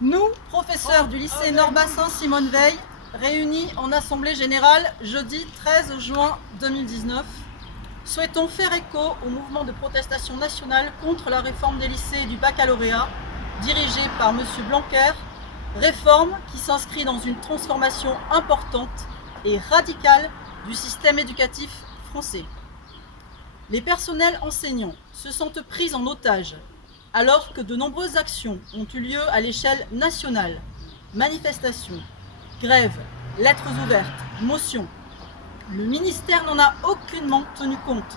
Nous, professeurs du lycée Nord-Bassin Simone Veil, réunis en assemblée générale jeudi 13 juin 2019, souhaitons faire écho au mouvement de protestation nationale contre la réforme des lycées et du baccalauréat, dirigé par M. Blanquer, réforme qui s'inscrit dans une transformation importante et radicale du système éducatif français. Les personnels enseignants se sentent pris en otage alors que de nombreuses actions ont eu lieu à l'échelle nationale. Manifestations, grèves, lettres ouvertes, motions. Le ministère n'en a aucunement tenu compte.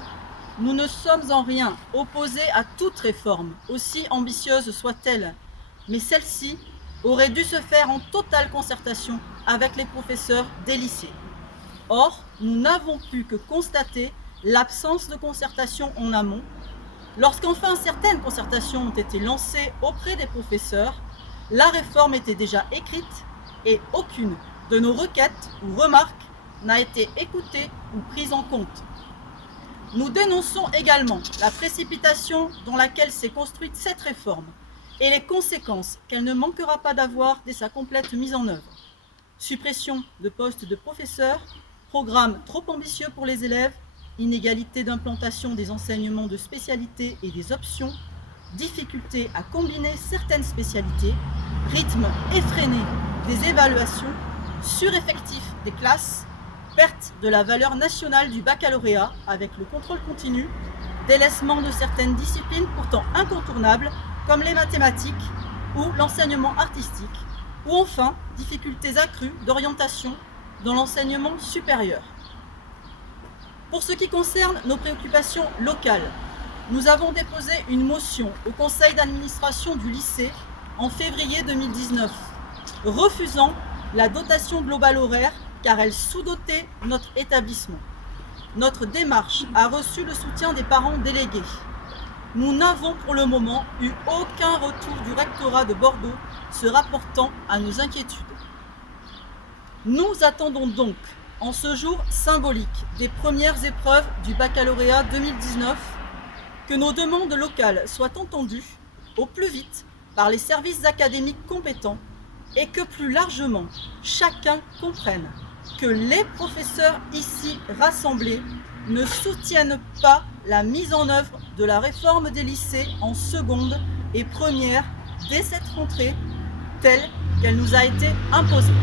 Nous ne sommes en rien opposés à toute réforme, aussi ambitieuse soit-elle, mais celle-ci aurait dû se faire en totale concertation avec les professeurs des lycées. Or, nous n'avons pu que constater l'absence de concertation en amont. Lorsqu'enfin certaines concertations ont été lancées auprès des professeurs, la réforme était déjà écrite et aucune de nos requêtes ou remarques n'a été écoutée ou prise en compte. Nous dénonçons également la précipitation dans laquelle s'est construite cette réforme et les conséquences qu'elle ne manquera pas d'avoir dès sa complète mise en œuvre. Suppression de postes de professeurs, programme trop ambitieux pour les élèves, inégalité d'implantation des enseignements de spécialité et des options, difficulté à combiner certaines spécialités, rythme effréné des évaluations, sureffectif des classes, perte de la valeur nationale du baccalauréat avec le contrôle continu, délaissement de certaines disciplines pourtant incontournables comme les mathématiques ou l'enseignement artistique, ou enfin difficultés accrues d'orientation dans l'enseignement supérieur. Pour ce qui concerne nos préoccupations locales, nous avons déposé une motion au conseil d'administration du lycée en février 2019, refusant la dotation globale horaire car elle sous-dotait notre établissement. Notre démarche a reçu le soutien des parents délégués. Nous n'avons pour le moment eu aucun retour du rectorat de Bordeaux se rapportant à nos inquiétudes. Nous attendons donc, en ce jour symbolique des premières épreuves du baccalauréat 2019, que nos demandes locales soient entendues au plus vite par les services académiques compétents et que plus largement chacun comprenne que les professeurs ici rassemblés ne soutiennent pas la mise en œuvre de la réforme des lycées en seconde et première dès cette rentrée telle qu'elle nous a été imposée.